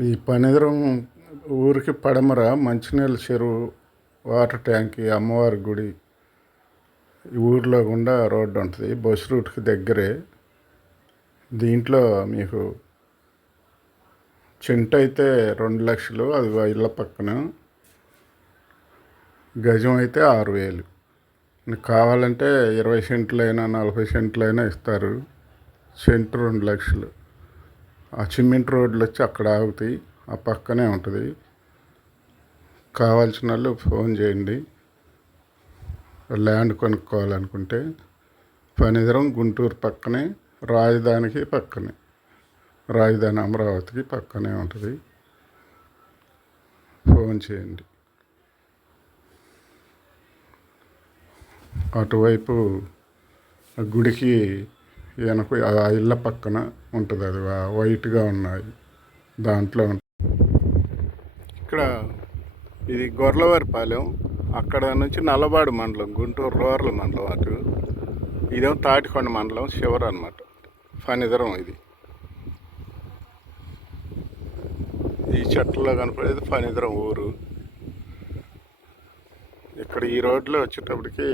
ఈ పనిదిరం ఊరికి పడమర మంచినీళ్ళ చెరువు వాటర్ ట్యాంక్ అమ్మవారి గుడి ఊర్లో ఊరిలో గుండా రోడ్డు ఉంటుంది. బస్ రూట్కి దగ్గరే. దీంట్లో మీకు చెంట అయితే రెండు లక్షలు అది ఇళ్ళ పక్కన. గజం అయితే ఆరు వేలు. కావాలంటే ఇరవై సెంట్లైనా నలభై సెంట్లైనా ఇస్తారు. సెంటు రెండు లక్షలు. ఆ సిమెంట్ రోడ్లు వచ్చి అక్కడ ఆగుతాయి ఆ పక్కనే ఉంటుంది. కావాల్సిన వాళ్ళు ఫోన్ చేయండి. ల్యాండ్ కొనుక్కోవాలనుకుంటే పనిదరం గుంటూరు పక్కనే రాజధానికి పక్కనే రాజధాని అమరావతికి పక్కనే ఉంటుంది. ఫోన్ చేయండి. అటువైపు ఆ గుడికి వెనక ఆ ఇళ్ళ పక్కన ఉంటుంది అది. వైట్గా ఉన్నాయి. దాంట్లో ఇక్కడ ఇది గొర్లవారిపాలెం అక్కడ నుంచి నల్లబాడు మండలం గుంటూరు రూరల్ మండలం అటు. ఇదేమో తాటికొండ మండలం శివర్ అనమాట ఫణిధరం ఇది. ఈ చెట్లలో కనపడేది ఫణిధరం ఊరు. ఇక్కడ ఈ రోడ్లో వచ్చేటప్పటికి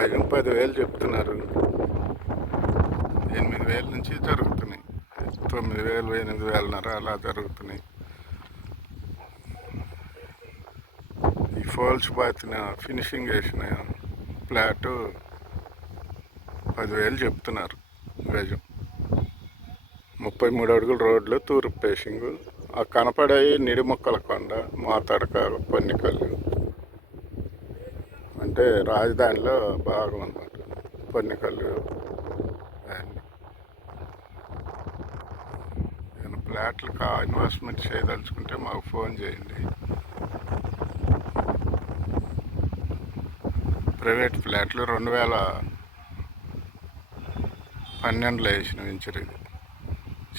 గజం పదివేలు చెప్తున్నారు. ఎనిమిది వేల నుంచి జరుగుతున్నాయి. తొమ్మిది వేలు ఎనిమిది వేలన్నర అలా జరుగుతున్నాయి. ఈ ఫోల్స్ బాతిన ఫినిషింగ్ వేసిన ఫ్లాట్ పదివేలు చెప్తున్నారు గజం. ముప్పై మూడు అడుగుల రోడ్లు తూర్పు పేసింగు ఆ కనపడే నిడి మొక్కల కొండ మాతడకారు కొన్ని కళ్ళు అంటే రాజధానిలో భాగం అనమాట పొన్నికల్లు నేను ఏమైనా ఫ్లాట్లు కా ఇన్వెస్ట్మెంట్ చేయదలుచుకుంటే మాకు ఫోన్ చేయండి. ప్రైవేట్ ఫ్లాట్లు రెండు వేల పన్నెండులో వేసిన వెంచరీ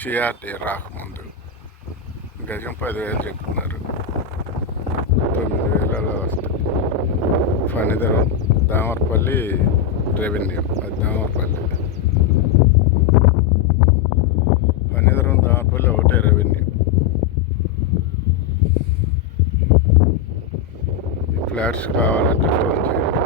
సిఆర్టీ రాకముందు. గజం పదివేలు చెప్తున్నారు. తొమ్మిది వేల అలా ఫణిధరం దామరపల్లి రెవెన్యూ. అది దామరపల్లి. ఫణిధరం దామర్పల్లి ఒకటే రెవెన్యూ. ఈ ఫ్లాట్స్ కావాలంటే ఫోన్ చేయండి.